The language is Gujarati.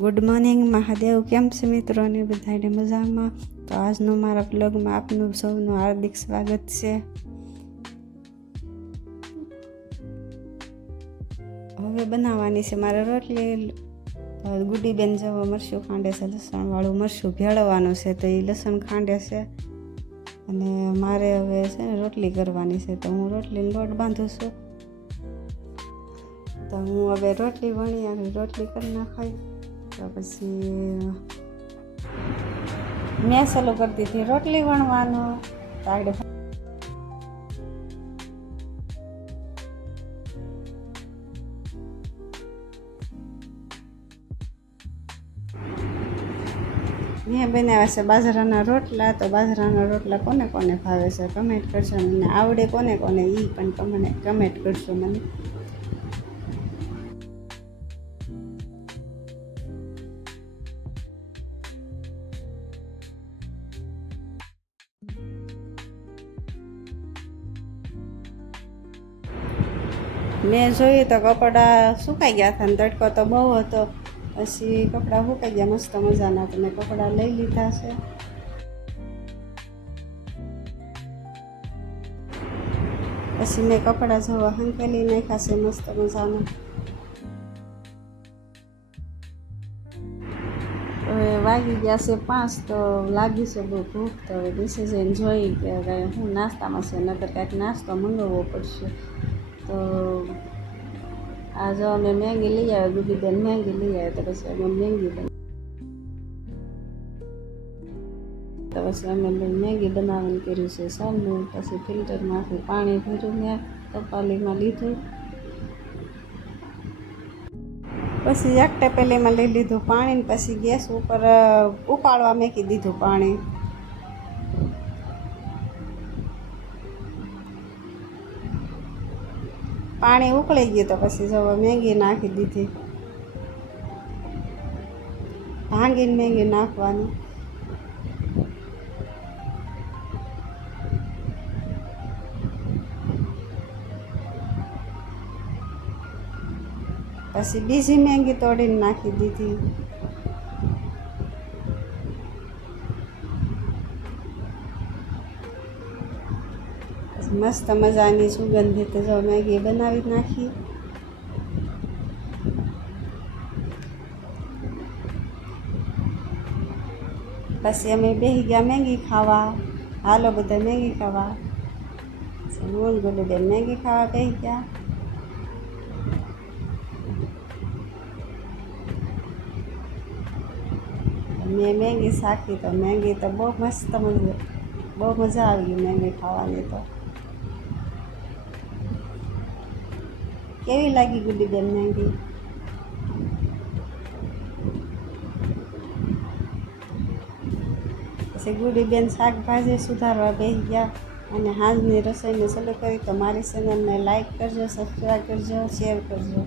ગુડ મોર્નિંગ મહાદેવ, કેમ છે મિત્રોને બધાને મજામાં? તો આજનો મારા બ્લોગમાં આપનું સૌનું હાર્દિક સ્વાગત છે. હવે બનાવવાની છે મારે રોટલી. ગુડીબેન જેવો મરચું ખાંડે છે, લસણવાળું મરચું ભેળવવાનું છે, તો એ લસણ ખાંડે છે અને મારે હવે છે ને રોટલી કરવાની છે. તો હું રોટલીનો લોટ બાંધું છું. તો હું હવે રોટલી વણી અને રોટલી કરી નાખાય. તો પછી મેં ચાલુ કરતી હતી રોટલી વણવાનું. આગળ મેં બનાવ્યા છે બાજરાના રોટલા. તો બાજરાના રોટલા કોને કોને ભાવે છે કમેન્ટ કરજો. મને આવડે કોને કોને એ પણ કમેન્ટ કરજો મને. મેં જોયું તો કપડાં સુકાઈ ગયા હતા ને તડકો તો બહુ હતો. પછી કપડાં સુકાઈ ગયા મસ્ત મજાના, તો મેં કપડાં લઈ લીધા છે. પછી મેં કપડાં જોવા હંકેલી નાખ્યા છે મસ્ત મજાના. હવે વાગી ગયા છે 5, તો લાગી છે બહુ ભૂખ. તો હવે નીચે જઈને જોઈ કે હું નાસ્તામાં છે, નકર કાંઈક નાસ્તો મંગાવવો પડશે. તો આ જો અમે મેગી લઈ આવ્યા, ગુડીબેન મેગી લઈ આવ્યા. તો પછી અમે મેગી મેગી બનાવવાનું કર્યું છે સામનું. પછી ફિલ્ટરમાંથી પાણી ભર્યું, મેં તપાલીમાં લીધું. પછી એક ટેપેલીમાં લઈ લીધું પાણી. પછી ગેસ ઉપર ઉકાળવા મૂકી દીધું પાણી. પાણી ઉકળી ગયું તો પછી જો મેગી નાખી દીધી. ભાંગીને મેગી નાખવાની. પછી બીજી મેગી તોડીને નાખી દીધી. મસ્ત મજાની સુગંધિત જો મેગી બનાવી નાખી. પછી અમે બેસી ગયા મેગી ખાવા. હાલો બધા મેગી ખાવા. હું ગુડીબેન મેગી ખાવા બેસી ગયા. મેં મેગી શાકી. તો મેગી તો બહુ મસ્ત બહુ મજા આવી ગઈ મેગી ખાવાની. તો કેવી લાગી ગુડીબેન મેગી? પછી ગુડીબેન શાકભાજી સુધારવા બેસી ગયા અને સાંજની રસોઈને ચાલુ કરી. તો મારી ચેનલને લાઈક કરજો, સબસ્ક્રાઈબ કરજો, શેર કરજો.